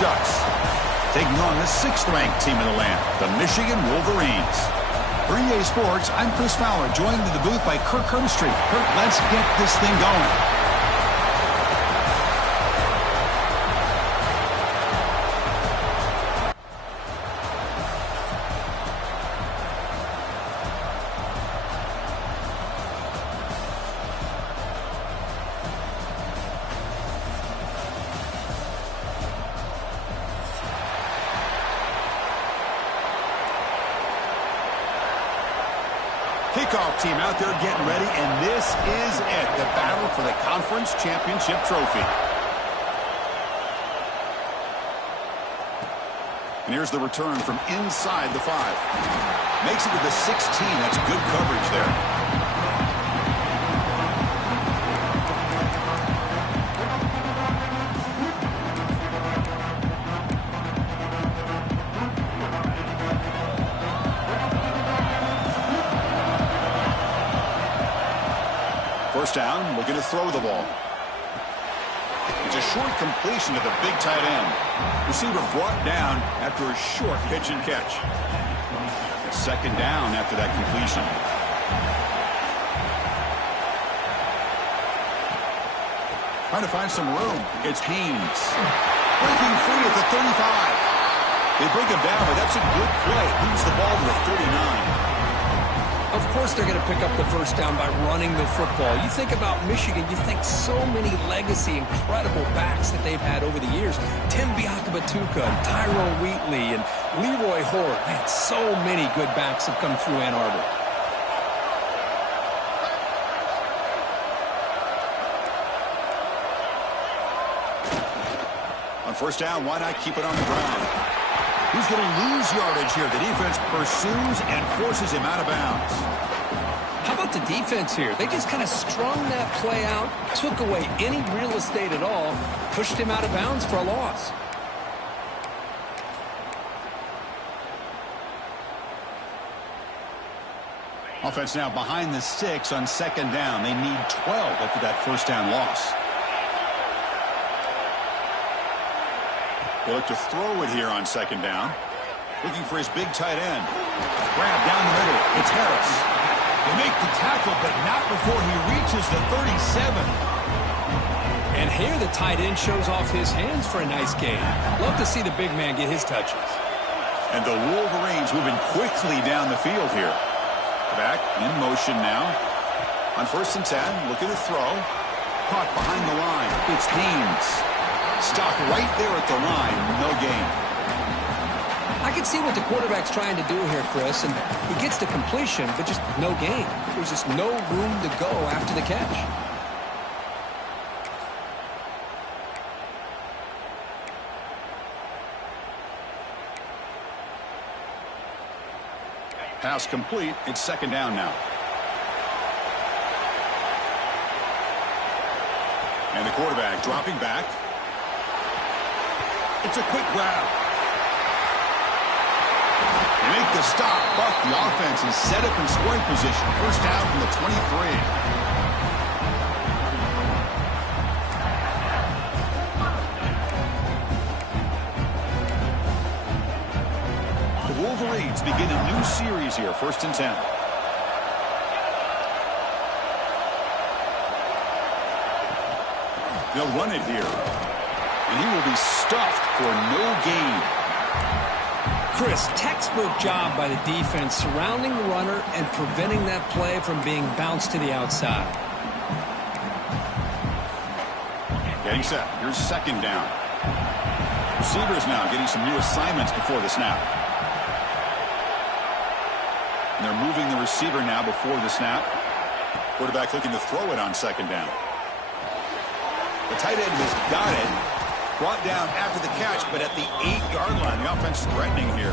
Ducks taking on the 6th-ranked team in the land, the Michigan Wolverines. For EA Sports, I'm Chris Fowler, joined in the booth by Kirk Herbstreit. Kirk, let's get this thing going. Kickoff team out there getting ready, and this is it, the battle for the conference championship trophy. And here's the return from inside the 5. Makes it to the 16. That's good coverage there. First down, looking to throw the ball. It's a short completion to the big tight end. Receiver brought down after a short pitch and catch. It's second down after that completion. Trying to find some room. It's Haynes. Breaking free at the 35. They break him down, but that's a good play. Moves the ball to the 39. Of course they're going to pick up the first down by running the football. You think about Michigan, you think so many legacy, incredible backs that they've had over the years. Tim Biakabatuka, and Tyrone Wheatley, and Leroy Horde. Man, so many good backs have come through Ann Arbor. On first down, why not keep it on the ground? Who's going to lose yardage here? The defense pursues and forces him out of bounds. How about the defense here? They just kind of strung that play out, took away any real estate at all, pushed him out of bounds for a loss. Offense now behind the 6 on second down. They need 12 after that first down loss. They look to throw it here on second down. Looking for his big tight end. Grab down the middle. It's Harris. They make the tackle, but not before he reaches the 37. And here the tight end shows off his hands for a nice gain. Love to see the big man get his touches. And the Wolverines moving quickly down the field here. Back in motion now. On first and 10, looking to throw. Caught behind the line. It's Haynes. Stopped right there at the line. No gain. I can see what the quarterback's trying to do here, Chris, and he gets the completion, but just no gain. There's just no room to go after the catch. Pass complete. It's second down now. And the quarterback dropping back. It's a quick grab. They make the stop, but the offense is set up in scoring position. First down from the 23. The Wolverines begin a new series here, first and 10. They'll run it here. And he will be stuffed for no gain. Chris, textbook job by the defense surrounding the runner and preventing that play from being bounced to the outside. Getting set. Here's second down. Receivers now getting some new assignments before the snap. And they're moving the receiver now before the snap. Quarterback looking to throw it on second down. The tight end has got it. Brought down after the catch, but at the 8-yard line. The offense threatening here.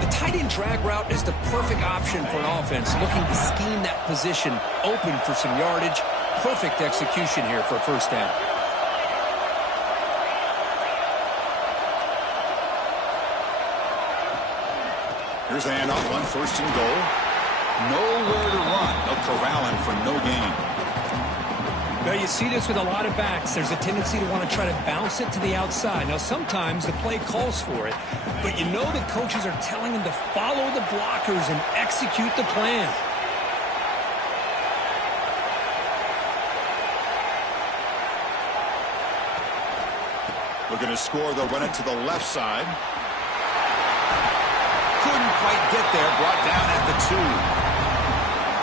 The tight end drag route is the perfect option for an offense looking to scheme that position open for some yardage. Perfect execution here for a first down. Here's the handoff on first and goal. Nowhere to run. They'll corral him for no gain. Well, you see this with a lot of backs. There's a tendency to want to try to bounce it to the outside. Now, sometimes the play calls for it, but you know the coaches are telling them to follow the blockers and execute the plan. Looking to score, they'll run it to the left side. Couldn't quite get there, brought down at the 2.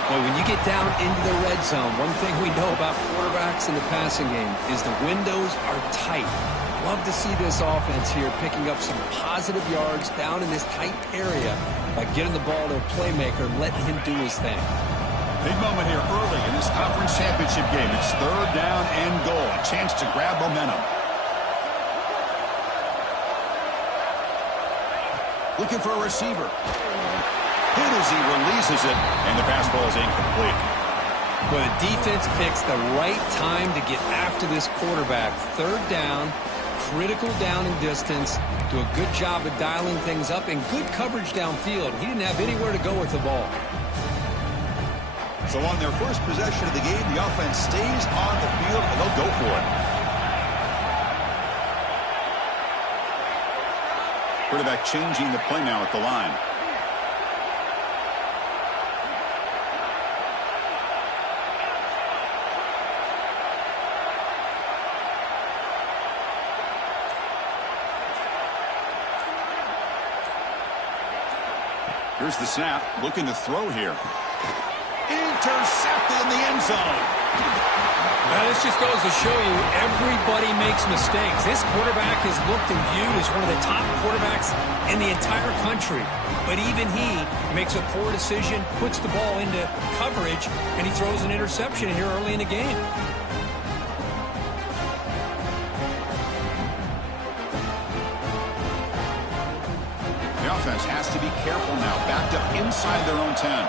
Well, when you get down into the red zone, one thing we know about quarterbacks in the passing game is the windows are tight. Love to see this offense here picking up some positive yards down in this tight area by getting the ball to a playmaker and letting him do his thing. Big moment here early in this conference championship game. It's 3rd down and goal. A chance to grab momentum. Looking for a receiver. Hit as he releases it, and the pass ball is incomplete. Well, the defense picks the right time to get after this quarterback. 3rd down, critical down and distance. Do a good job of dialing things up and good coverage downfield. He didn't have anywhere to go with the ball. So on their first possession of the game, the offense stays on the field, and they'll go for it. Quarterback changing the play now at the line. Here's the snap, looking to throw here. Intercepted in the end zone. Now, this just goes to show you everybody makes mistakes. This quarterback is looked and viewed as one of the top quarterbacks in the entire country. But even he makes a poor decision, puts the ball into coverage, and he throws an interception here early in the game. The offense has to be careful now. Backed up inside their own 10.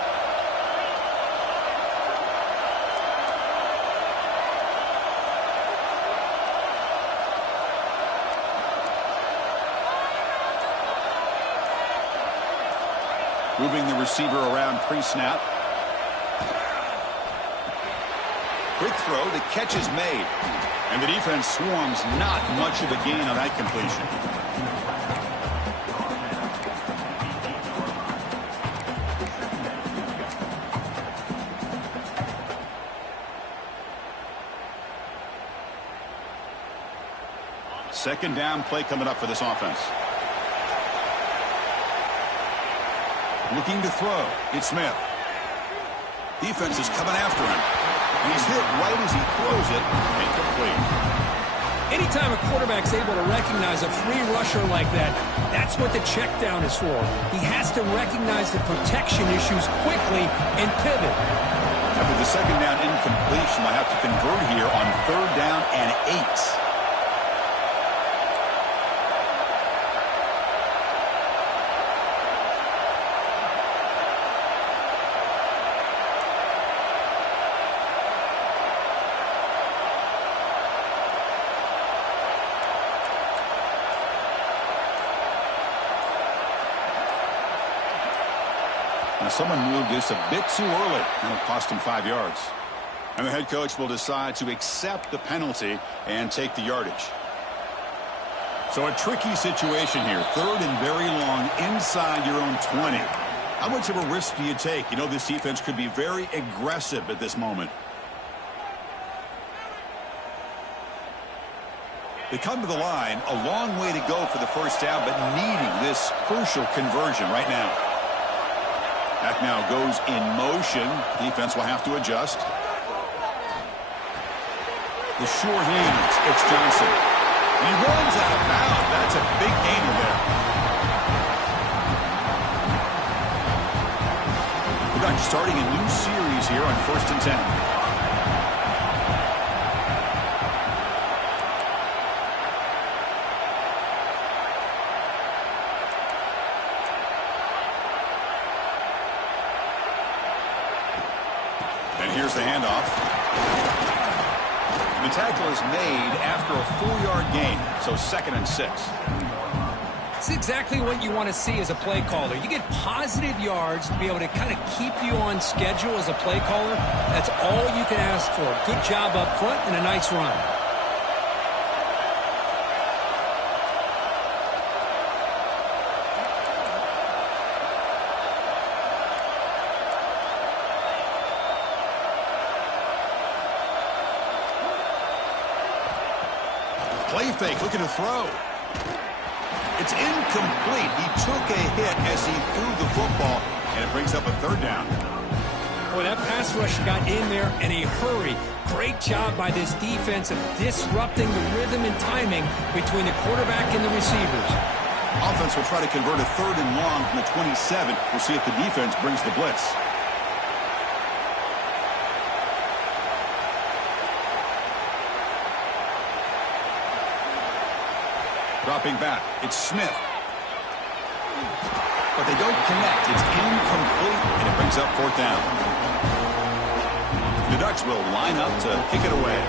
Moving the receiver around pre-snap. Quick throw. The catch is made. And the defense swarms. Not much of a gain on that completion. Second down play coming up for this offense. Looking to throw. It's Smith. Defense is coming after him. And he's hit right as he throws it. Incomplete. Anytime a quarterback's able to recognize a free rusher like that, that's what the check down is for. He has to recognize the protection issues quickly and pivot. After the second down incompletion, they'll have to convert here on 3rd down and 8. Now, someone moved this a bit too early, and it'll cost him 5 yards. And the head coach will decide to accept the penalty and take the yardage. So a tricky situation here. 3rd and very long inside your own 20. How much of a risk do you take? You know, this defense could be very aggressive at this moment. They come to the line, a long way to go for the first down, but needing this crucial conversion right now. Back now goes in motion. Defense will have to adjust. The sure hands. It's Johnson. And he runs out of bounds. That's a big gainer there. We're back starting a new series here on 1st and 10. And here's the handoff. The tackle is made after a 4-yard gain, so 2nd and 6. That's exactly what you want to see as a play caller. You get positive yards to be able to kind of keep you on schedule as a play caller. That's all you can ask for. Good job up front and a nice run. Play fake, looking to throw. It's incomplete. He took a hit as he threw the football, and it brings up a third down. Boy, that pass rush got in there in a hurry. Great job by this defense of disrupting the rhythm and timing between the quarterback and the receivers. Offense will try to convert a 3rd and long from the 27. We'll see if the defense brings the blitz. Dropping back, it's Smith. But they don't connect. It's incomplete, and it brings up 4th down. The Ducks will line up to kick it away.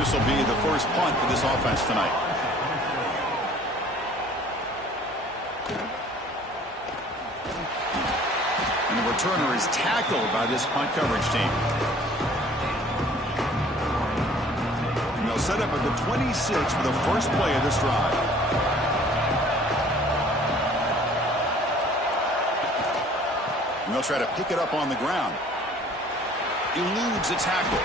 This will be the first punt for this offense tonight. And the returner is tackled by this punt coverage team. And they'll set up at the 26 for the first play of this drive. And they'll try to pick it up on the ground. Eludes a tackle.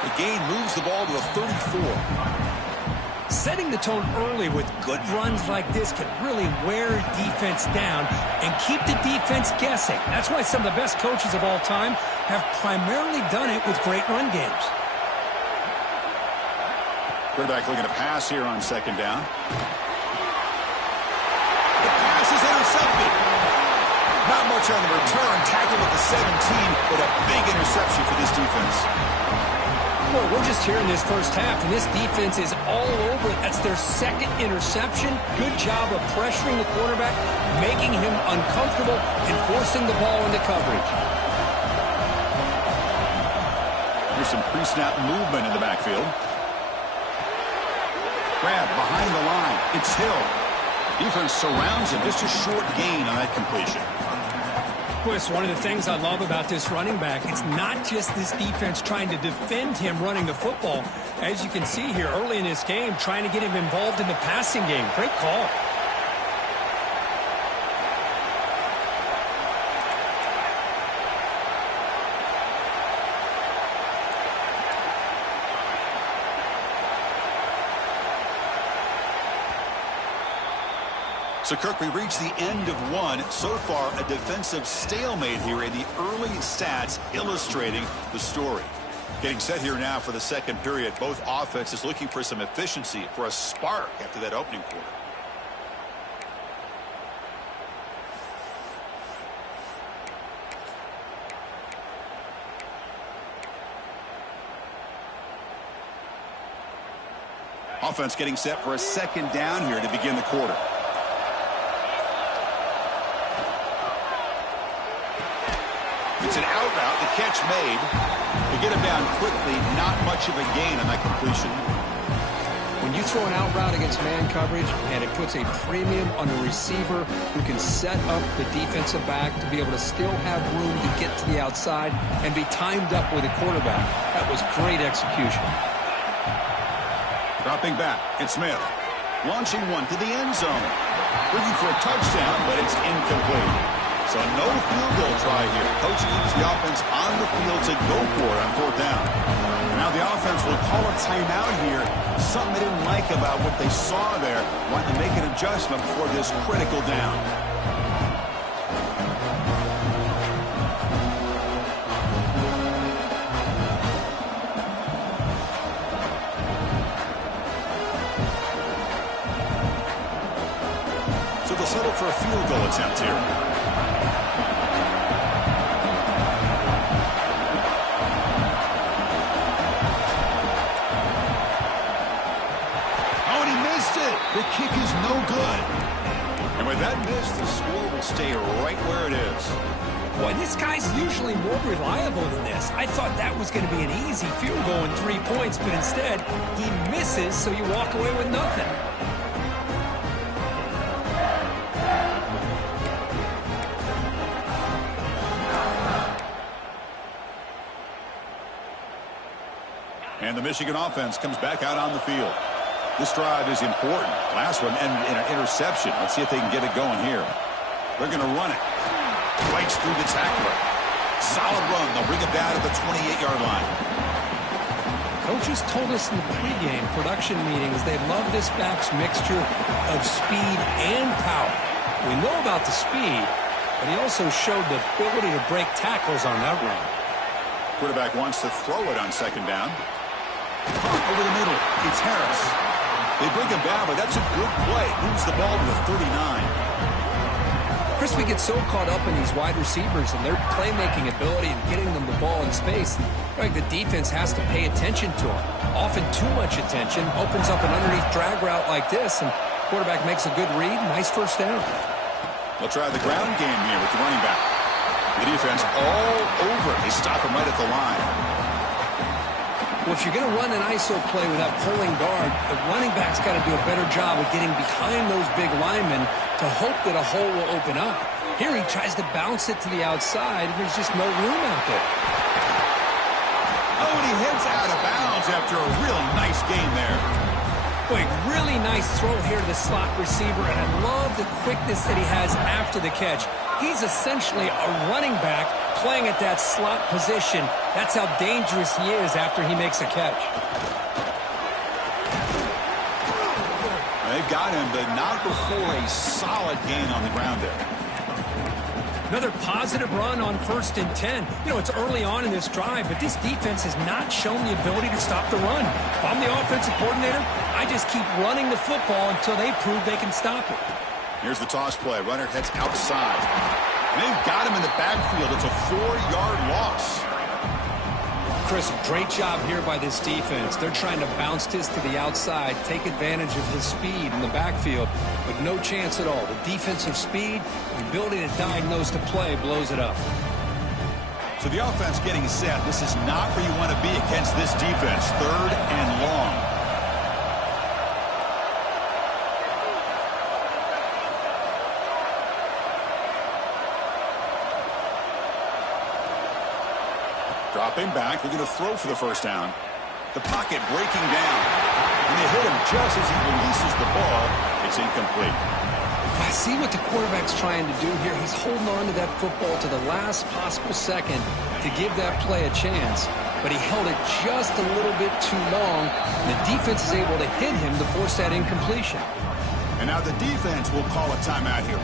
The gain moves the ball to the 34. Setting the tone early with good runs like this can really wear defense down and keep the defense guessing. That's why some of the best coaches of all time have primarily done it with great run games. Quarterback looking to pass here on 2nd down. The pass is intercepted. Not much on the return. Tackled at the 17, but a big interception for this defense. Well, we're just here in this first half, and this defense is all over it. That's their 2nd interception. Good job of pressuring the quarterback, making him uncomfortable, and forcing the ball into coverage. Here's some pre-snap movement in the backfield. Grab behind the line. It's Hill. Defense surrounds him. Just a short gain on that completion. It's one of the things I love about this running back. It's not just this defense trying to defend him running the football. As you can see here early in this game, trying to get him involved in the passing game. Great call. So, Kirk, we reached the end of one. So far, a defensive stalemate here in the early stats illustrating the story. Getting set here now for the 2nd period. Both offenses looking for some efficiency, for a spark after that opening quarter. Offense getting set for a 2nd down here to begin the quarter. It's an out route, the catch made. To get him down quickly, not much of a gain on that completion. When you throw an out route against man coverage, and it puts a premium on a receiver who can set up the defensive back to be able to still have room to get to the outside and be timed up with a quarterback. That was great execution. Dropping back, it's Smith. Launching one to the end zone. Looking for a touchdown, but it's incomplete. So no field goal try here. Coach keeps the offense on the field to go for it on 4th down. And now the offense will call a timeout here. Something they didn't like about what they saw there. Wanting to make an adjustment before this critical down. So they'll settle for a field goal attempt here. The kick is no good. And with that miss, the score will stay right where it is. Boy, this guy's usually more reliable than this. I thought that was going to be an easy field goal and 3 points, but instead, he misses, so you walk away with nothing. And the Michigan offense comes back out on the field. This drive is important. Last one ended in an interception. Let's see if they can get it going here. They're going to run it. Bites through the tackler. Solid run. They'll bring it down to the 28-yard line. Coaches told us in the pregame production meetings they love this back's mixture of speed and power. We know about the speed, but he also showed the ability to break tackles on that run. Quarterback wants to throw it on second down. Over the middle. It's Harris. They bring him down, but that's a good play. Moves the ball to the 39. Chris, we get so caught up in these wide receivers and their playmaking ability and getting them the ball in space. Right, the defense has to pay attention to them. Often too much attention. Opens up an underneath drag route like this, and quarterback makes a good read. Nice first down. They'll try the ground game here with the running back. The defense all over. They stop him right at the line. Well, if you're going to run an ISO play with that pulling guard, the running back's got to do a better job of getting behind those big linemen to hope that a hole will open up. Here he tries to bounce it to the outside, and there's just no room out there. Oh, and he heads out of bounds after a real nice game there. Boy, really nice throw here to the slot receiver, and I love the quickness that he has after the catch. He's essentially a running back playing at that slot position. That's how dangerous he is after he makes a catch. They've got him, but not before a solid gain on the ground there. Another positive run on 1st and 10. You know, it's early on in this drive, but this defense has not shown the ability to stop the run. If I'm the offensive coordinator, I just keep running the football until they prove they can stop it. Here's the toss play. Runner heads outside. And they've got him in the backfield. It's a 4-yard loss. Chris, great job here by this defense. They're trying to bounce this to the outside, take advantage of his speed in the backfield, but no chance at all. The defensive speed, the ability to diagnose the play blows it up. So the offense getting set. This is not where you want to be against this defense. 3rd and long. Dropping back, they're going to throw for the first down. The pocket breaking down. And they hit him just as he releases the ball. It's incomplete. I see what the quarterback's trying to do here. He's holding on to that football to the last possible second to give that play a chance. But he held it just a little bit too long. And the defense is able to hit him to force that incompletion. And now the defense will call a timeout here.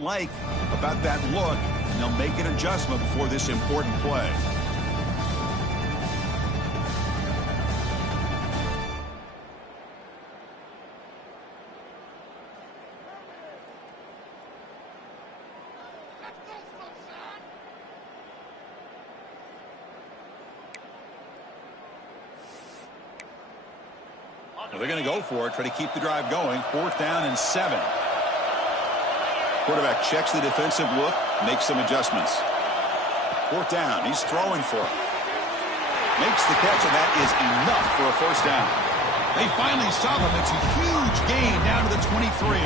like about that look, and they'll make an adjustment before this important play. Well, they're going to go for it, try to keep the drive going. 4th down and 7. Quarterback checks the defensive look, makes some adjustments. 4th down, he's throwing for it. Makes the catch, and that is enough for a 1st down. They finally stop him. It's a huge gain down to the 23.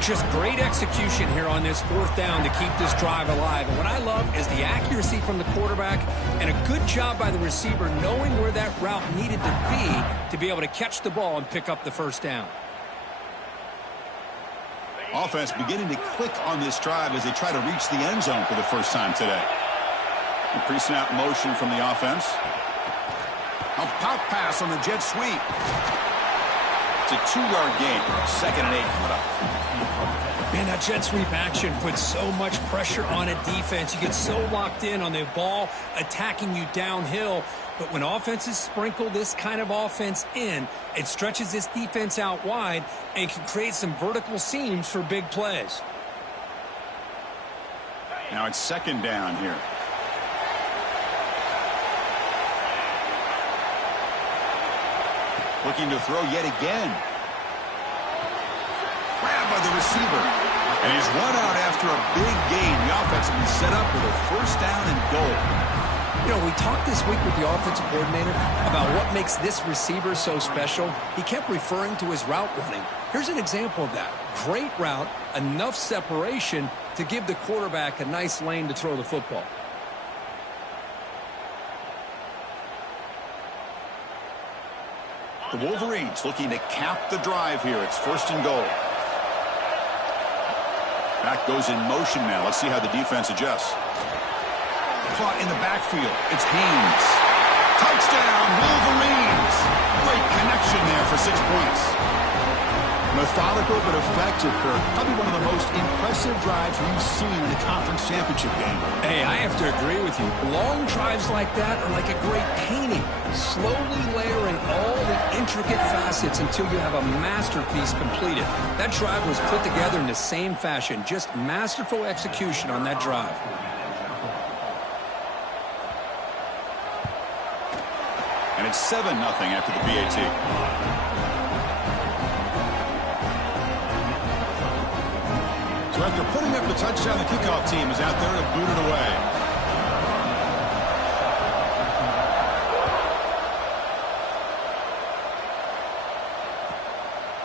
Just great execution here on this 4th down to keep this drive alive. And what I love is the accuracy from the quarterback and a good job by the receiver knowing where that route needed to be able to catch the ball and pick up the 1st down. Offense beginning to click on this drive as they try to reach the end zone for the first time today. A pre-snap motion from the offense. A pop pass on the jet sweep. It's a 2-yard gain. 2nd and 8 coming up. Man, that jet sweep action puts so much pressure on a defense. You get so locked in on the ball attacking you downhill. But when offenses sprinkle this kind of offense in, it stretches this defense out wide and can create some vertical seams for big plays. Now it's 2nd down here. Looking to throw yet again. Grabbed by the receiver. And he's run out after a big gain. The offense will be set up with a 1st down and goal. You know, we talked this week with the offensive coordinator about what makes this receiver so special. He kept referring to his route running. Here's an example of that. Great route, enough separation to give the quarterback a nice lane to throw the football. The Wolverines looking to cap the drive here. It's 1st and goal. Back goes in motion now. Let's see how the defense adjusts. Caught in the backfield. It's Haynes. Touchdown, Wolverines. Great connection there for 6 points. Methodical but effective for probably one of the most impressive drives we've seen in a conference championship game. Hey, I have to agree with you. Long drives like that are like a great painting, slowly layering all the intricate facets until you have a masterpiece completed. That drive was put together in the same fashion, just masterful execution on that drive. And it's 7-0 after the PAT. So after putting up the touchdown, the kickoff team is out there to boot it away.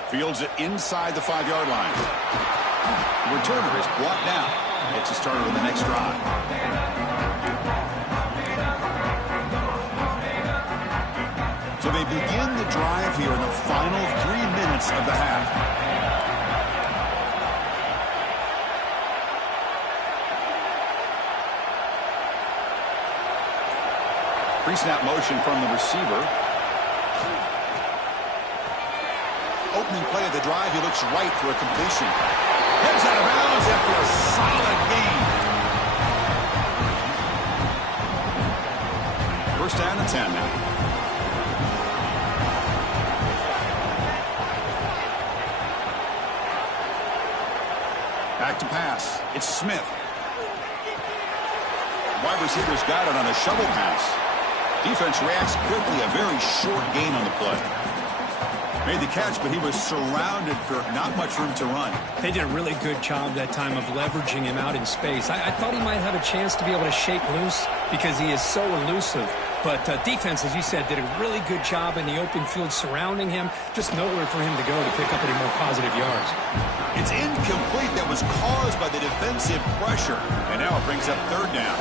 Fields it inside the 5-yard line. The returner is brought down. Gets us started on the next drive. So they begin the drive here in the final 3 minutes of the half. Pre-snap motion from the receiver. Opening play of the drive, he looks right for a completion. Heads out of bounds after a solid gain. 1st down and 10 now. Back to pass. It's Smith. Wide receivers got it on a shovel pass. Defense reacts quickly. A very short gain on the play. Made the catch, but he was surrounded for not much room to run. They did a really good job that time of leveraging him out in space. I thought he might have a chance to be able to shake loose because he is so elusive. But defense, as you said, did a really good job in the open field surrounding him. Just nowhere for him to go to pick up any more positive yards. It's incomplete. That was caused by the defensive pressure. And now it brings up 3rd down.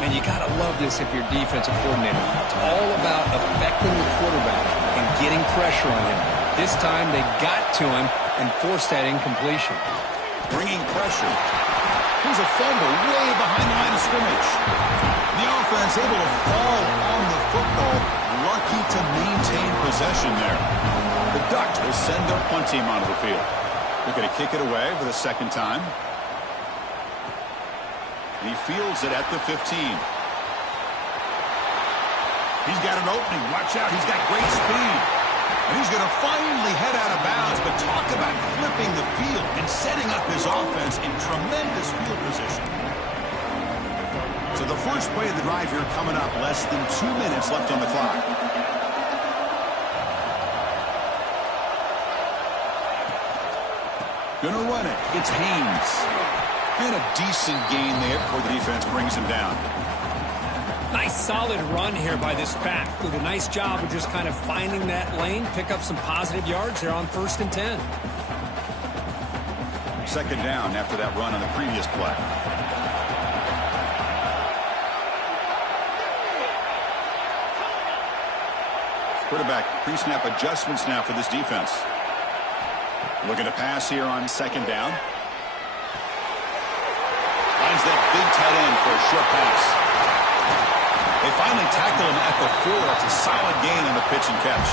Man, you got to love this if you're defensive coordinator. It's all about affecting the quarterback and getting pressure on him. This time they got to him and forced that incompletion. Bringing pressure. Here's a fumble way behind the line of scrimmage. The offense able to fall on the football. Lucky to maintain possession there. The Ducks will send their punt team onto the field. They're going to kick it away for the second time. And he fields it at the 15. He's got an opening. Watch out. He's got great speed. And he's going to finally head out of bounds. But talk about flipping the field and setting up his offense in tremendous field position. So the first play of the drive here coming up. Less than 2 minutes left on the clock. Gonna run it. It's Haynes. And a decent gain there before the defense brings him down. Nice solid run here by this back. Did a nice job of just kind of finding that lane, pick up some positive yards there on 1st and 10. Second down after that run on the previous play. Quarterback pre-snap adjustments now for this defense. Looking to pass here on second down. Finds that big tight end for a short pass. They finally tackle him at the 4. It's a solid gain on the pitch and catch.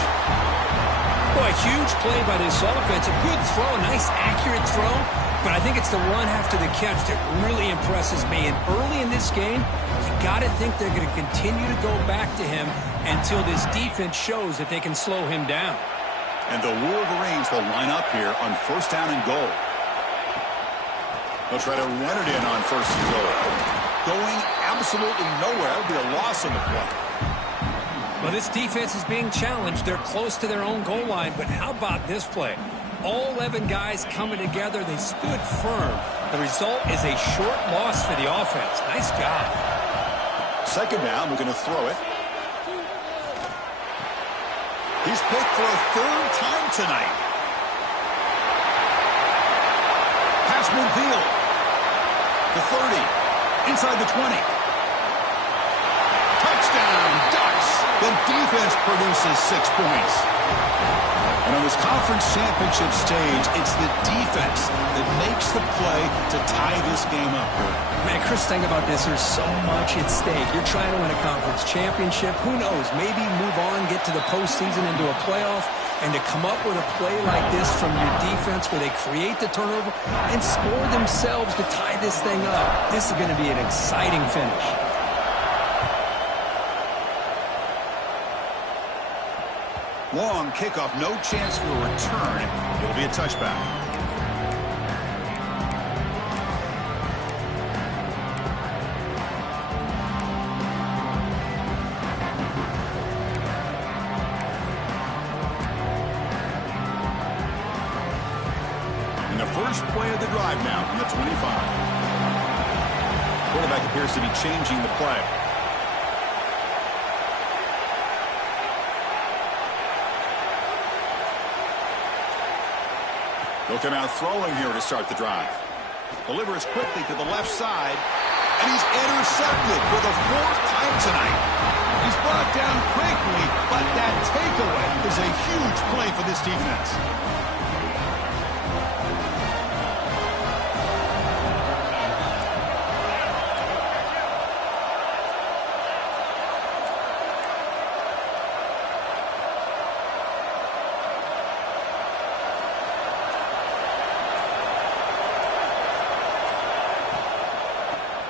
Boy, huge play by this offense. A good throw, a nice accurate throw. But I think it's the run after the catch that really impresses me. And early in this game, you got to think they're going to continue to go back to him until this defense shows that they can slow him down. And the Wolverines will line up here on 1st down and goal. They'll try to run it in on 1st and goal. Going absolutely nowhere. That would be a loss on the play. Well, this defense is being challenged. They're close to their own goal line. But how about this play? All 11 guys coming together. They stood firm. The result is a short loss for the offense. Nice job. Second down. We're going to throw it. He's picked for a 3rd time tonight. Pass midfield. The 30. Inside the 20. Touchdown, Ducks. The defense produces 6 points. And on this conference championship stage, it's the defense that makes the play to tie this game up. Man, Chris, think about this. There's so much at stake. You're trying to win a conference championship. Who knows? Maybe move on, get to the postseason, into a playoff. And to come up with a play like this from your defense where they create the turnover and score themselves to tie this thing up, this is going to be an exciting finish. Long kickoff, no chance for a return. It'll be a touchback. And the first play of the drive now from the 25. Quarterback appears to be changing the play. He'll come out throwing here to start the drive. Delivers quickly to the left side. And he's intercepted for the 4th time tonight. He's brought down quickly, but that takeaway is a huge play for this defense.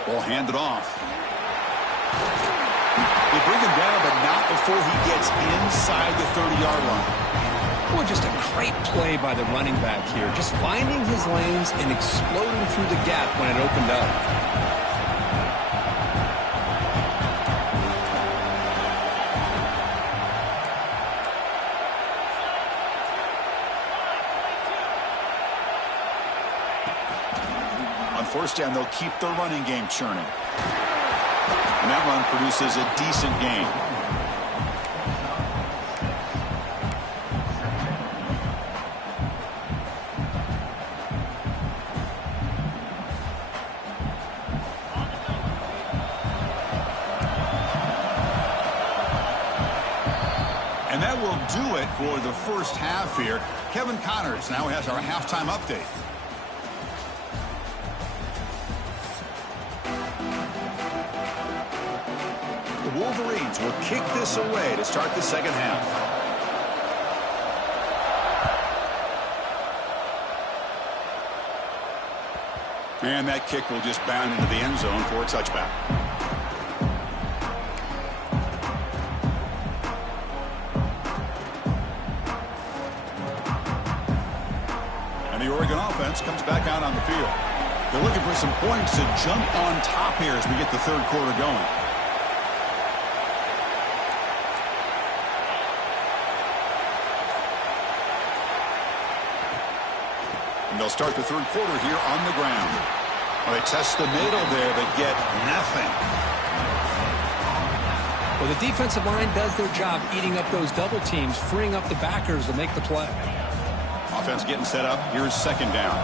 Ball handed off. They bring him down, but not before he gets inside the 30-yard line. Well, just a great play by the running back here. Just finding his lanes and exploding through the gap when it opened up. First down, they'll keep their running game churning. And that run produces a decent gain. And that will do it for the first half here. Kevin Connors now has our halftime update. Wolverines will kick this away to start the second half. And that kick will just bound into the end zone for a touchback. And the Oregon offense comes back out on the field. They're looking for some points to jump on top here as we get the third quarter going. And they'll start the third quarter here on the ground. Well, they test the middle there, but get nothing. Well, the defensive line does their job eating up those double teams, freeing up the backers to make the play. Offense getting set up. Here's second down.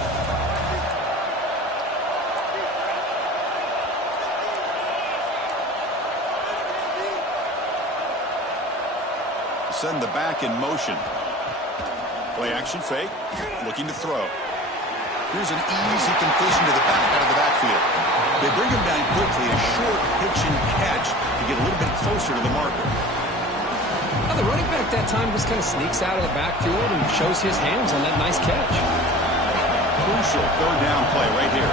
Send the back in motion. Play action fake. Looking to throw. Here's an easy completion to the back out of the backfield. They bring him down quickly, a short pitch and catch to get a little bit closer to the marker. Now the running back that time just kind of sneaks out of the backfield and shows his hands on that nice catch. Crucial third down play right here.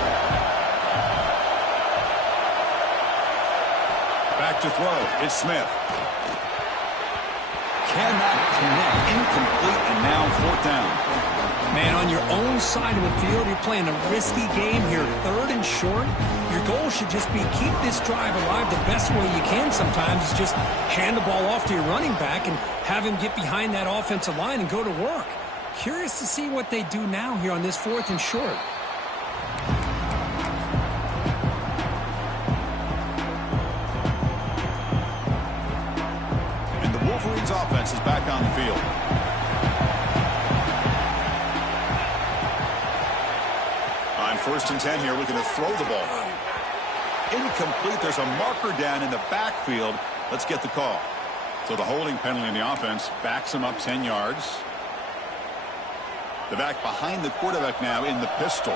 Back to throw. It's Smith. Cannot connect. Incomplete, and now fourth down. Man, on your own side of the field, you're playing a risky game here. Third and short. Your goal should just be keep this drive alive the best way you can sometimes. Is just hand the ball off to your running back and have him get behind that offensive line and go to work. Curious to see what they do now here on this fourth and short. And the Wolverines offense is back on the field. First and 10 here, looking to throw the ball. Incomplete. There's a marker down in the backfield. Let's get the call. So the holding penalty in the offense backs him up 10 yards. The back behind the quarterback now in the pistol.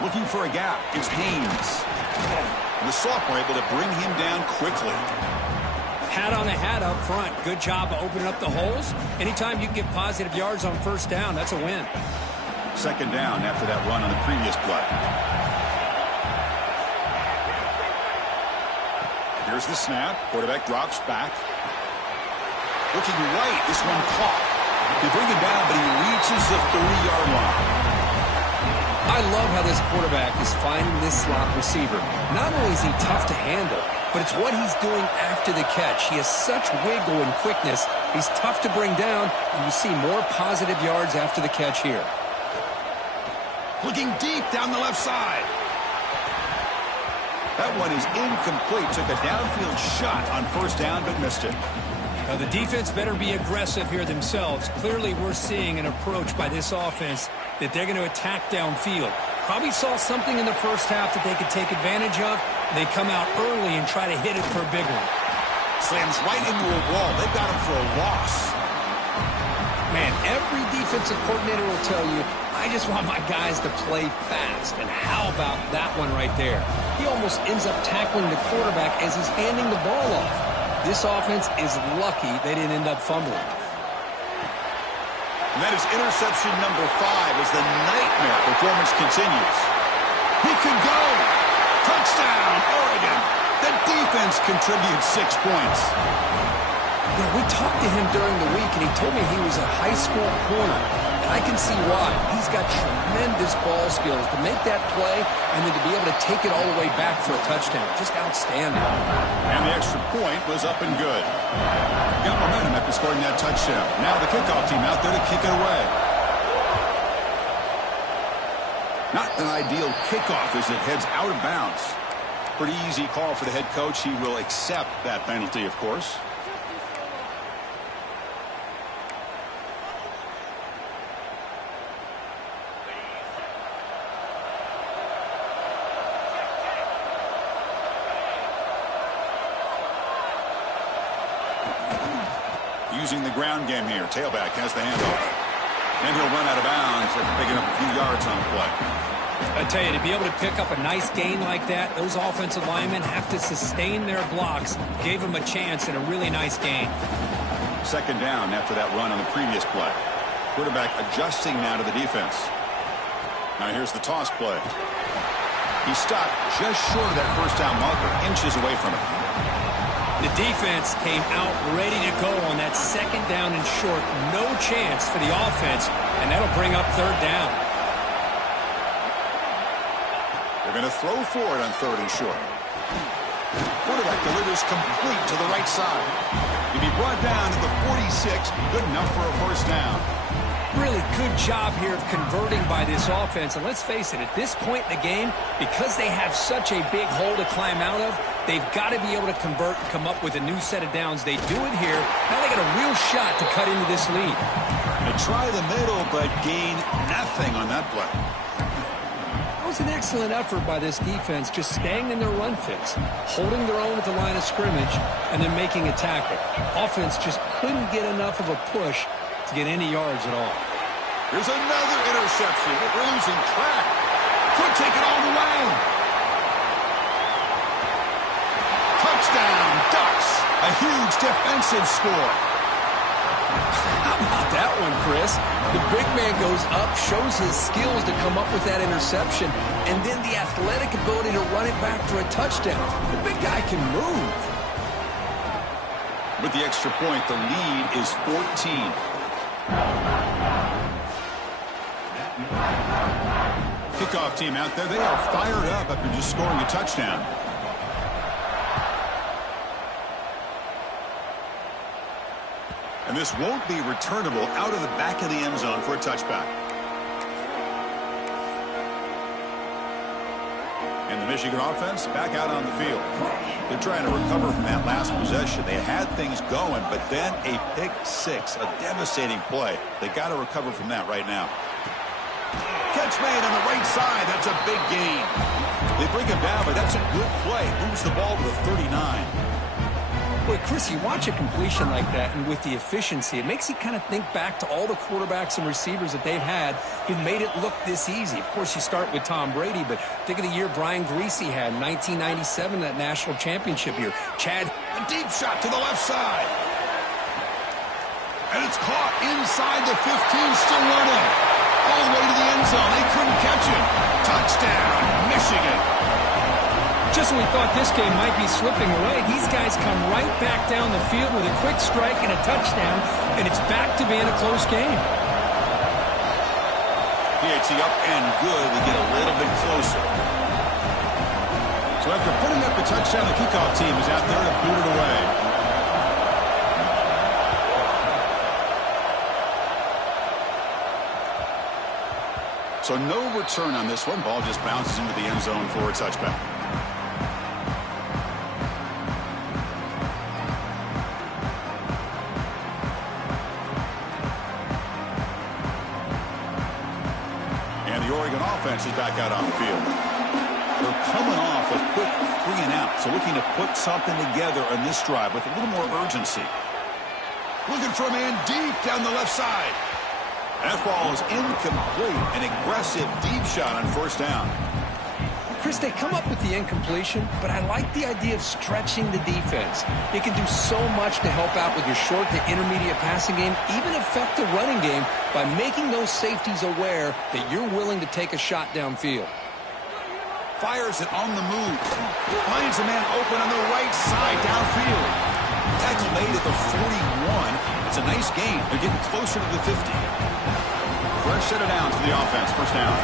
Looking for a gap. It's Haynes. And the sophomore able to bring him down quickly. Hat on a hat up front. Good job of opening up the holes. Anytime you can get positive yards on first down, that's a win. Second down after that run on the previous play. Here's the snap. Quarterback drops back. Looking right. This one caught. They bring him down, but he reaches the 30-yard line. I love how this quarterback is finding this slot receiver. Not only is he tough to handle, but it's what he's doing after the catch. He has such wiggle and quickness. He's tough to bring down, and you see more positive yards after the catch here. Looking deep down the left side. That one is incomplete. Took a downfield shot on first down, but missed it. Now the defense better be aggressive here themselves. Clearly we're seeing an approach by this offense that they're going to attack downfield. Probably saw something in the first half that they could take advantage of. They come out early and try to hit it for a big one. Slams right into a wall. They've got him for a loss. Man, every defensive coordinator will tell you, I just want my guys to play fast. And how about that one right there? He almost ends up tackling the quarterback as he's handing the ball off. This offense is lucky they didn't end up fumbling. And that is interception number 5 as the nightmare performance continues. He could go. Touchdown, Oregon. The defense contributes 6 points. Yeah, we talked to him during the week, and he told me he was a high school corner. And I can see why. He's got tremendous ball skills to make that play and then to be able to take it all the way back for a touchdown. Just outstanding. And the extra point was up and good. Got momentum after scoring that touchdown. Now the kickoff team out there to kick it away. Not an ideal kickoff as it heads out of bounds. Pretty easy call for the head coach. He will accept that penalty, of course. Using the ground game here. Tailback has the handoff. And he'll run out of bounds after picking up a few yards on the play. I tell you, to be able to pick up a nice gain like that, those offensive linemen have to sustain their blocks. Gave them a chance and a really nice gain. Second down after that run on the previous play. Quarterback adjusting now to the defense. Now here's the toss play. He stopped just short of that first down marker, inches away from it. The defense came out ready to go on that second down and short. No chance for the offense, and that'll bring up third down. They're going to throw for it on third and short. Quarterback delivers complete to the right side. He'll be brought down at the 46, good enough for a first down. Really good job here of converting by this offense. And let's face it, at this point in the game, because they have such a big hole to climb out of, they've got to be able to convert and come up with a new set of downs. They do it here. Now they got a real shot to cut into this lead. They try the middle, but gain nothing on that play. That was an excellent effort by this defense, just staying in their run fits, holding their own at the line of scrimmage, and then making a tackle. Offense just couldn't get enough of a push to get any yards at all. Here's another interception. We're losing track. Could take it all the way. Touchdown, Ducks. A huge defensive score. How about that one, Chris? The big man goes up, shows his skills to come up with that interception, and then the athletic ability to run it back for a touchdown. The big guy can move. With the extra point, the lead is 14. Kickoff team out there. They are fired up after just scoring a touchdown. And this won't be returnable out of the back of the end zone for a touchback. And the Michigan offense back out on the field. They're trying to recover from that last possession. They had things going, but then a pick six, a devastating play. They got to recover from that right now. Catch made on the right side. That's a big gain. They bring him down, but that's a good play. Moves the ball to the 39. Boy, Chris, you watch a completion like that, and with the efficiency, it makes you kind of think back to all the quarterbacks and receivers that they've had who made it look this easy. Of course, you start with Tom Brady, but think of the year Brian Griese had in 1997, that national championship year. Chad, a deep shot to the left side. And it's caught inside the 15, still running. All the way to the end zone. They couldn't catch him. Touchdown, Michigan. Just when we thought this game might be slipping away, these guys come right back down the field with a quick strike and a touchdown, and it's back to being a close game. PAT up and good. We get a little bit closer. So after putting up the touchdown, the kickoff team is out there to boot it away. So no return on this one. Ball just bounces into the end zone for a touchback. And the Oregon offense is back out on the field. They're coming off a quick 3-and-out, so looking to put something together on this drive with a little more urgency. Looking for a man deep down the left side. That ball is incomplete. An aggressive deep shot on first down. Chris, they come up with the incompletion, but I like the idea of stretching the defense. You can do so much to help out with your short to intermediate passing game, even affect the running game by making those safeties aware that you're willing to take a shot downfield. Fires it on the move. Finds a man open on the right side downfield. Tackle made at the 41. It's a nice gain. They're getting closer to the 50. Fresh set of downs to the offense. First down.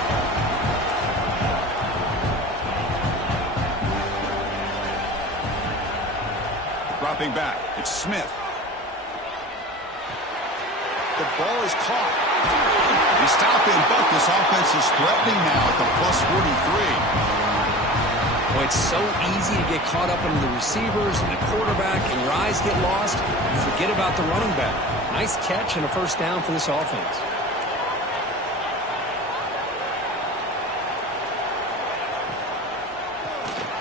Dropping back. It's Smith. The ball is caught. They stop and buck. This offense is threatening now at the plus 43. Well, it's so easy to get caught up in the receivers and the quarterback, and your eyes get lost. You forget about the running back. Nice catch and a first down for this offense.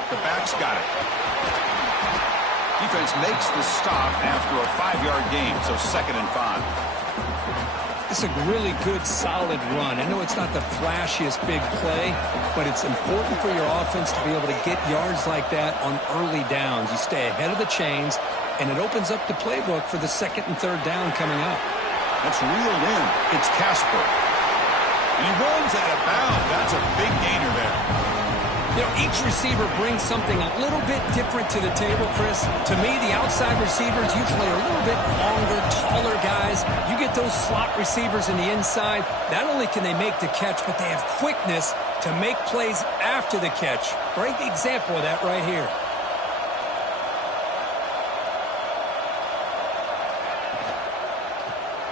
The back's got it. Defense makes the stop after a 5-yard gain, so 2nd and 5. It's a really good, solid run. I know it's not the flashiest big play, but it's important for your offense to be able to get yards like that on early downs. You stay ahead of the chains, and it opens up the playbook for the 2nd and 3rd down coming up. That's reeled in. It's Casper. And he runs out of bounds. That's a big gainer there. You know, each receiver brings something a little bit different to the table, Chris. To me, the outside receivers usually are a little bit longer, taller guys. You get those slot receivers in the inside, not only can they make the catch, but they have quickness to make plays after the catch. Great example of that right here.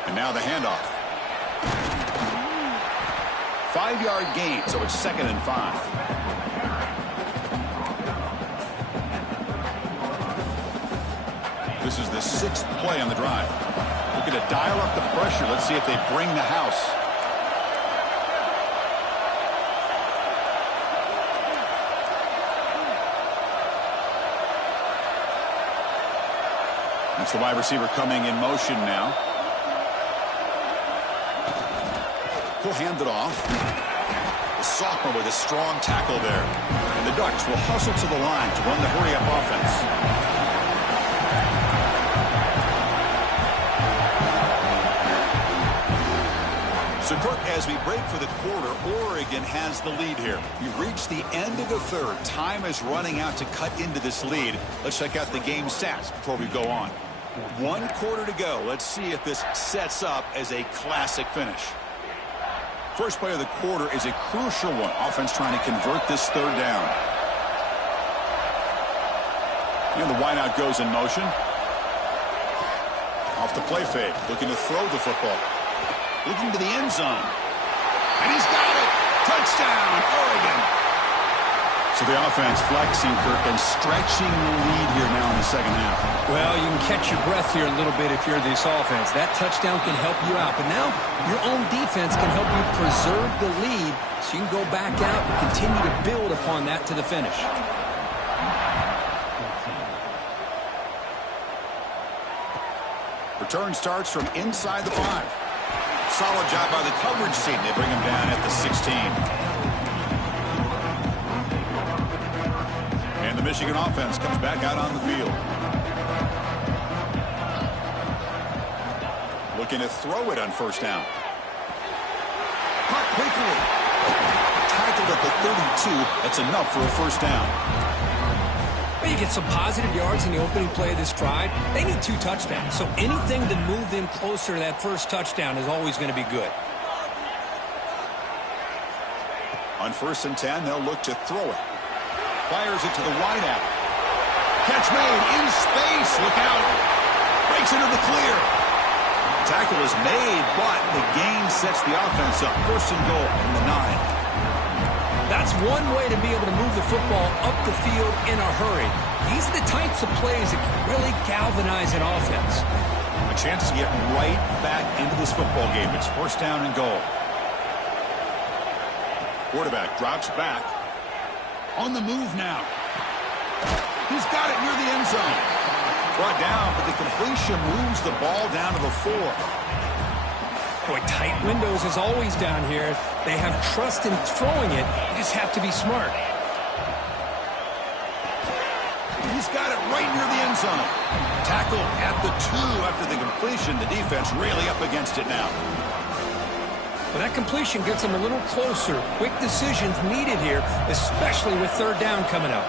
And now the handoff. 5-yard gain, so it's 2nd and 5. This is the 6th play on the drive. Looking to dial up the pressure. Let's see if they bring the house. That's the wide receiver coming in motion now. He'll hand it off. The sophomore with a strong tackle there. And the Ducks will hustle to the line to run the hurry-up offense. So, Kirk, as we break for the quarter, Oregon has the lead here. We've reached the end of the third. Time is running out to cut into this lead. Let's check out the game stats before we go on. 1 quarter to go. Let's see if this sets up as a classic finish. First play of the quarter is a crucial one. Offense trying to convert this 3rd down. And the wideout goes in motion. Off the play fake. Looking to throw the football. Looking to the end zone. And he's got it. Touchdown, Oregon. So the offense flexing, Kirk, and stretching the lead here now in the second half. Well, you can catch your breath here a little bit if you're this offense. That touchdown can help you out. But now your own defense can help you preserve the lead so you can go back out and continue to build upon that to the finish. Return starts from inside the 5. Solid job by the coverage team. They bring him down at the 16. And the Michigan offense comes back out on the field. Looking to throw it on 1st down. Caught quickly. Tackled at the 32. That's enough for a 1st down. Well, you get some positive yards in the opening play of this drive. They need 2 touchdowns, so anything to move them closer to that 1st touchdown is always going to be good. On 1st and 10, they'll look to throw it. Fires it to the wideout. Catch made in space. Look out. Breaks into the clear. Tackle is made, but the gain sets the offense up. 1st and goal from the 9. That's one way to be able to move the football up the field in a hurry. These are the types of plays that can really galvanize an offense. A chance to get right back into this football game. It's 1st down and goal. Quarterback drops back. On the move now. He's got it near the end zone. Brought down, but the completion moves the ball down to the 4. Boy, tight windows as always down here. They have trust in throwing it. You just have to be smart. He's got it right near the end zone. Tackle at the 2 after the completion. The defense really up against it now. But that completion gets them a little closer. Quick decisions needed here, especially with 3rd down coming up.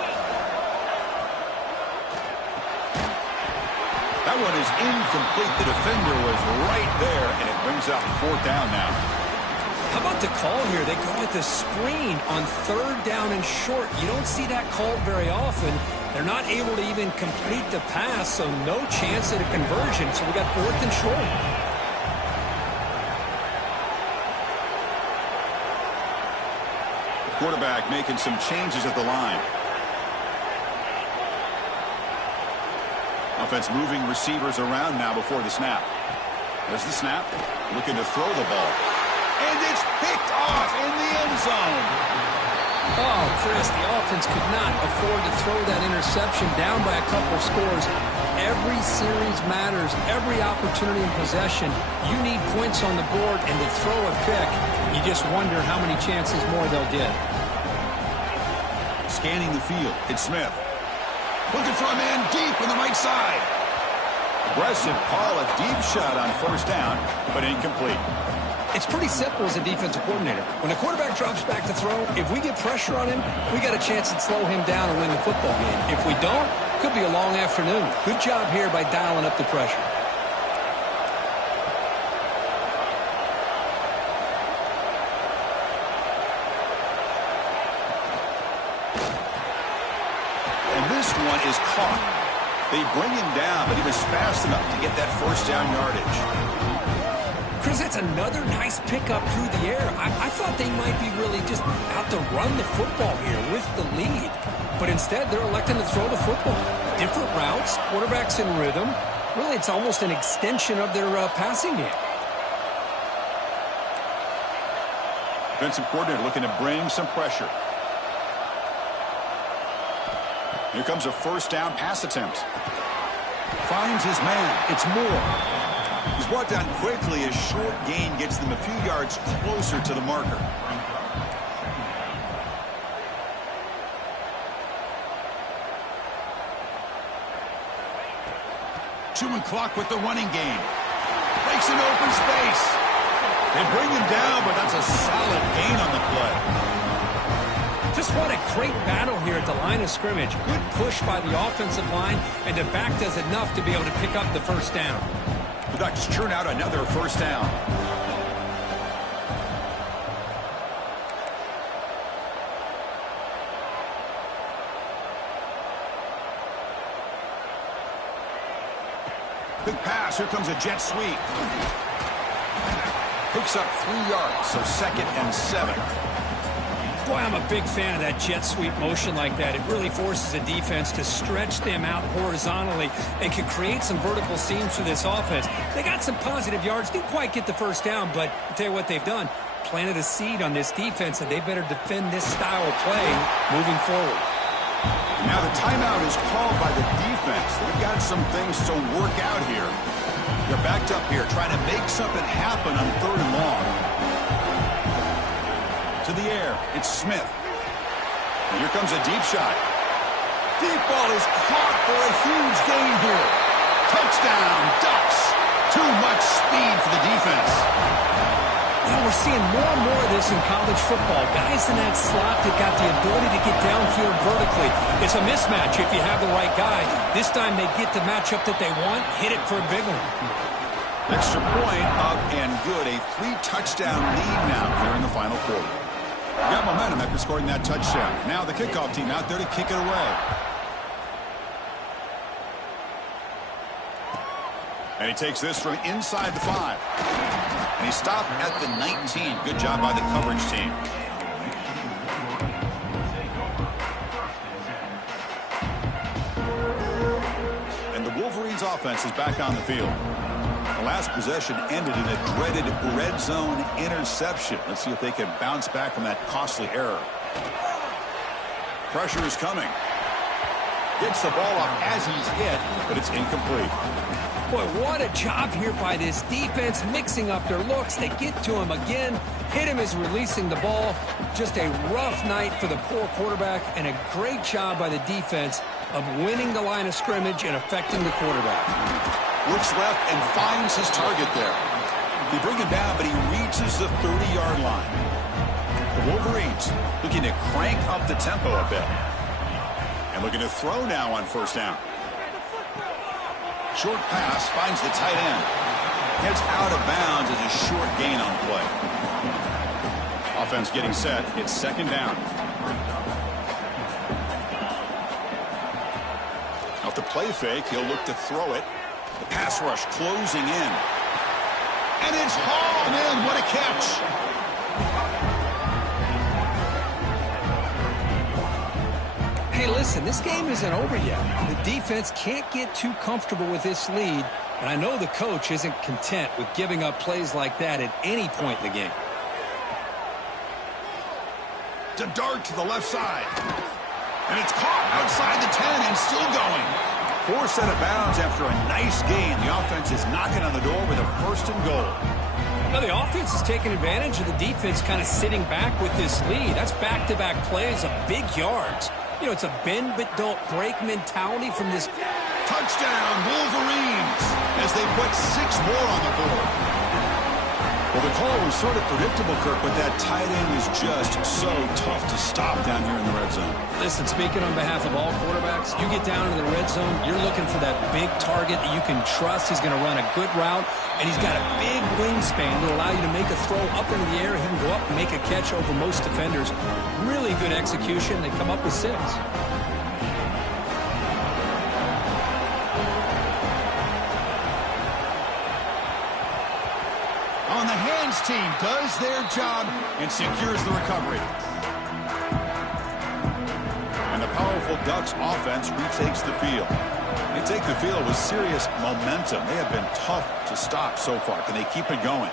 That one is incomplete. The defender was right there, and it brings up 4th down now. How about the call here? They go with the screen on 3rd down and short. You don't see that called very often. They're not able to even complete the pass, so no chance at a conversion. So we got 4th and short. Quarterback making some changes at the line. Offense moving receivers around now before the snap. There's the snap. Looking to throw the ball. And it's picked off in the end zone. Oh, Chris, the offense could not afford to throw that interception down by a couple of scores. Every series matters. Every opportunity in possession. You need points on the board, and to throw a pick, you just wonder how many chances more they'll get. Scanning the field, it's Smith. Looking for a man deep on the right side. Aggressive call, a deep shot on first down, but incomplete. It's pretty simple as a defensive coordinator. When the quarterback drops back to throw, if we get pressure on him, we got a chance to slow him down and win the football game. If we don't, could be a long afternoon. Good job here by dialing up the pressure. And this one is caught. They bring him down, but he was fast enough to get that first down yardage. Chris, that's another nice pickup through the air. I thought they might be really just out to run the football here with the lead. But instead, they're electing to throw the football. Different routes, quarterbacks in rhythm. Really, it's almost an extension of their passing game. Defensive coordinator looking to bring some pressure. Here comes a first down pass attempt. Finds his man. It's Moore. He's brought down quickly. A short gain gets them a few yards closer to the marker. Chewing clock with the running game. Breaks an open space. They bring him down, but that's a solid gain on the play. Just what a great battle here at the line of scrimmage. Good push by the offensive line, and the back does enough to be able to pick up the first down. The Ducks churn out another first down. Big pass. Here comes a jet sweep. Picks up 3 yards, so 2nd and 7. Boy, I'm a big fan of that jet sweep motion like that. It really forces a defense to stretch them out horizontally and can create some vertical seams for this offense. They got some positive yards, didn't quite get the first down, but I'll tell you what they've done. Planted a seed on this defense, and they better defend this style of play moving forward. Now the timeout is called by the defense. They've got some things to work out here. They're backed up here trying to make something happen on 3rd and long. To the air, it's Smith. And here comes a deep shot. Deep ball is caught for a huge gain here. Touchdown, Ducks. Too much speed for the defense. Now we're seeing more and more of this in college football. Guys in that slot that got the ability to get downfield vertically. It's a mismatch if you have the right guy. This time they get the matchup that they want, hit it for a big one. Extra point up and good. A 3-touchdown lead now here in the final quarter. Got momentum after scoring that touchdown. Now the kickoff team out there to kick it away. And he takes this from inside the 5. And he stopped at the 19. Good job by the coverage team. And the Wolverines offense is back on the field. The last possession ended in a dreaded red zone interception. Let's see if they can bounce back from that costly error. Pressure is coming. Gets the ball off as he's hit, but it's incomplete. Boy, what a job here by this defense, mixing up their looks. They get to him again. Hit him as releasing the ball. Just a rough night for the poor quarterback, and a great job by the defense of winning the line of scrimmage and affecting the quarterback. Looks left and finds his target there. They bring him down, but he reaches the 30-yard line. The Wolverines looking to crank up the tempo a bit. And looking to throw now on first down. Short pass finds the tight end. Heads out of bounds as a short gain on play. Offense getting set. It's 2nd down. Off the play fake, he'll look to throw it. The pass rush closing in. And it's hauled in. What a catch. Hey, listen, this game isn't over yet. The defense can't get too comfortable with this lead, and I know the coach isn't content with giving up plays like that at any point in the game. To dart to the left side. And it's caught outside the 10 and still going. Forced out of bounds after a nice gain. The offense is knocking on the door with a 1st and goal. Now, the offense is taking advantage of the defense kind of sitting back with this lead. That's back-to-back plays of big yards. You know, it's a bend but don't break mentality from this Touchdown, Wolverines, as they put 6 more on the board. Well, the call was sort of predictable, Kirk, but that tight end is just so tough to stop down here in the red zone. Listen, speaking on behalf of all quarterbacks, you get down into the red zone, you're looking for that big target that you can trust. He's going to run a good route, and he's got a big wingspan to allow you to make a throw up into the air. He can go up and make a catch over most defenders. Really good execution. They come up with 6. On the hands team does their job and secures the recovery. And the powerful Ducks offense retakes the field. They take the field with serious momentum. They have been tough to stop so far. Can they keep it going?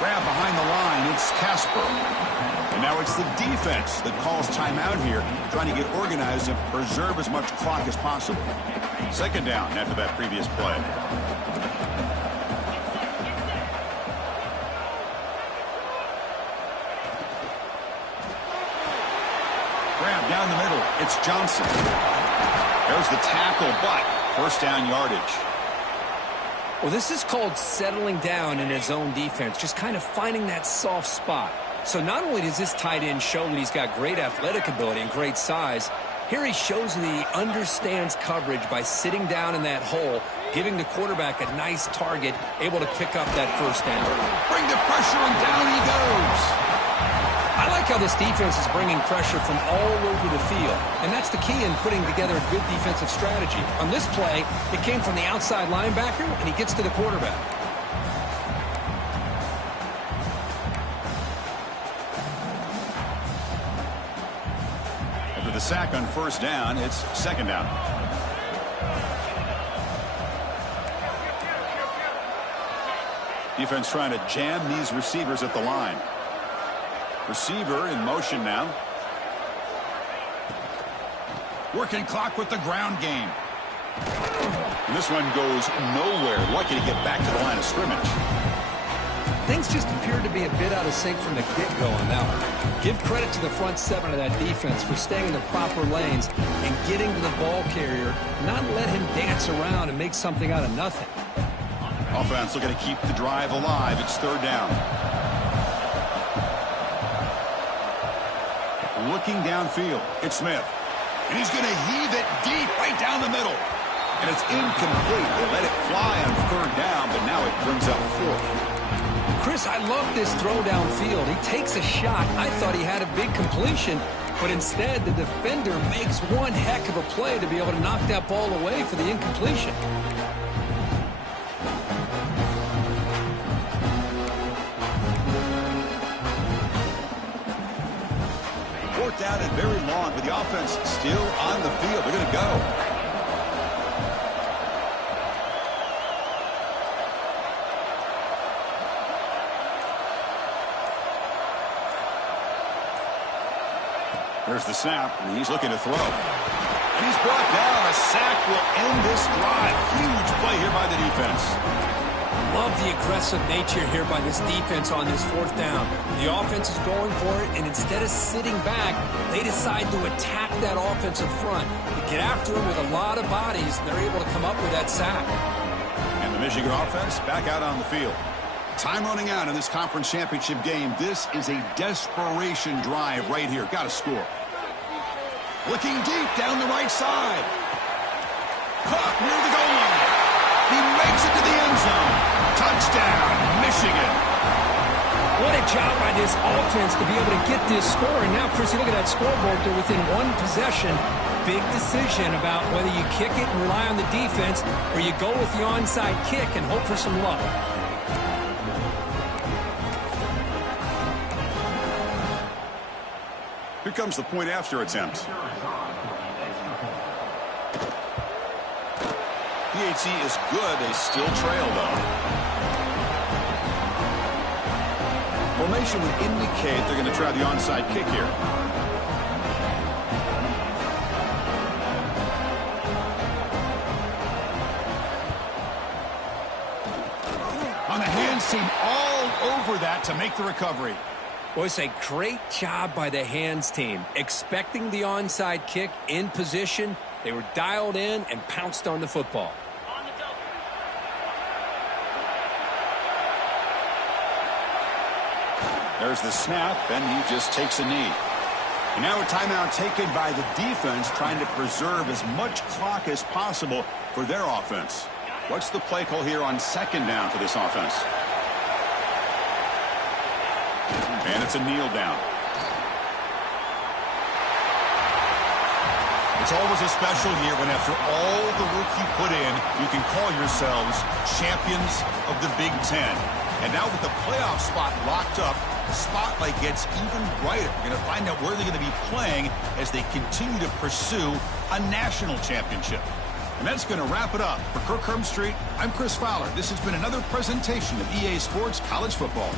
Grab behind the line. It's Casper. And now it's the defense that calls timeout here, trying to get organized and preserve as much clock as possible. 2nd down after that previous play. Grab down the middle. It's Johnson. There's the tackle, but 1st down yardage. Well, this is called settling down in his own defense, just kind of finding that soft spot. So not only does this tight end show that he's got great athletic ability and great size, here he shows that he understands coverage by sitting down in that hole, giving the quarterback a nice target, able to pick up that 1st down. Bring the pressure, and down he goes. I like how this defense is bringing pressure from all over the field, and that's the key in putting together a good defensive strategy. On this play, it came from the outside linebacker, and he gets to the quarterback. After the sack on 1st down, it's 2nd down. Defense trying to jam these receivers at the line. Receiver in motion now. Working clock with the ground game. And this one goes nowhere. Lucky to get back to the line of scrimmage. Things just appeared to be a bit out of sync from the get-go on that one. Give credit to the front 7 of that defense for staying in the proper lanes and getting to the ball carrier, not let him dance around and make something out of nothing. Offense looking to keep the drive alive. It's 3rd down. Looking downfield, it's Smith. And he's going to heave it deep right down the middle. And it's incomplete. They let it fly on 3rd down, but now it brings up 4th. Chris, I love this throw downfield. He takes a shot. I thought he had a big completion, but instead the defender makes one heck of a play to be able to knock that ball away for the incompletion. Down and very long, but the offense still on the field. They're going to go. There's the snap, and he's looking to throw. And he's brought down. A sack will end this drive. Huge play here by the defense. Love the aggressive nature here by this defense on this 4th down. The offense is going for it, and instead of sitting back, they decide to attack that offensive front. They get after him with a lot of bodies, and they're able to come up with that sack. And the Michigan offense back out on the field. Time running out in this conference championship game. This is a desperation drive right here. Got to score. Looking deep down the right side. Caught near the goal line. He makes it to the end zone. Touchdown, Michigan. What a job by this offense to be able to get this score. And now, Chris, you look at that scoreboard. They're within 1 possession. Big decision about whether you kick it and rely on the defense or you go with the onside kick and hope for some luck. Here comes the point after attempt. PAT is good. They still trail, though. Formation would indicate they're going to try the onside kick here. On the hands team all over that to make the recovery. Well, it's a great job by the hands team. Expecting the onside kick in position, they were dialed in and pounced on the football. There's the snap, and he just takes a knee. And now a timeout taken by the defense, trying to preserve as much clock as possible for their offense. What's the play call here on second down for this offense? And it's a kneel down. It's always a special year when after all the work you put in, you can call yourselves champions of the Big Ten. And now with the playoff spot locked up, the spotlight gets even brighter. We're going to find out where they're going to be playing as they continue to pursue a national championship. And that's going to wrap it up. For Kirk Herbstreit, I'm Chris Fowler. This has been another presentation of EA Sports College Football.